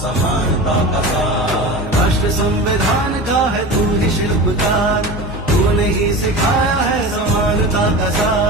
समानता का सार। राष्ट्र संविधान का है तू ही शिल्पकार, तूने ही सिखाया है समानता का सार।